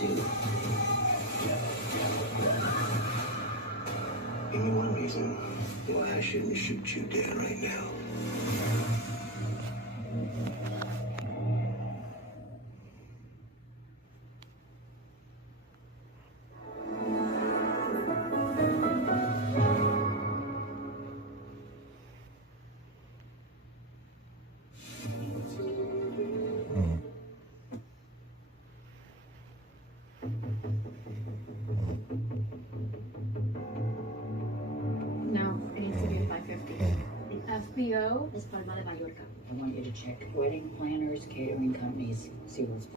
do. Give me one reason why I shouldn't shoot you down right now. No, it needs to be 550. FBO Las Palmas de Mallorca. I want you to check wedding planners, catering companies, see what's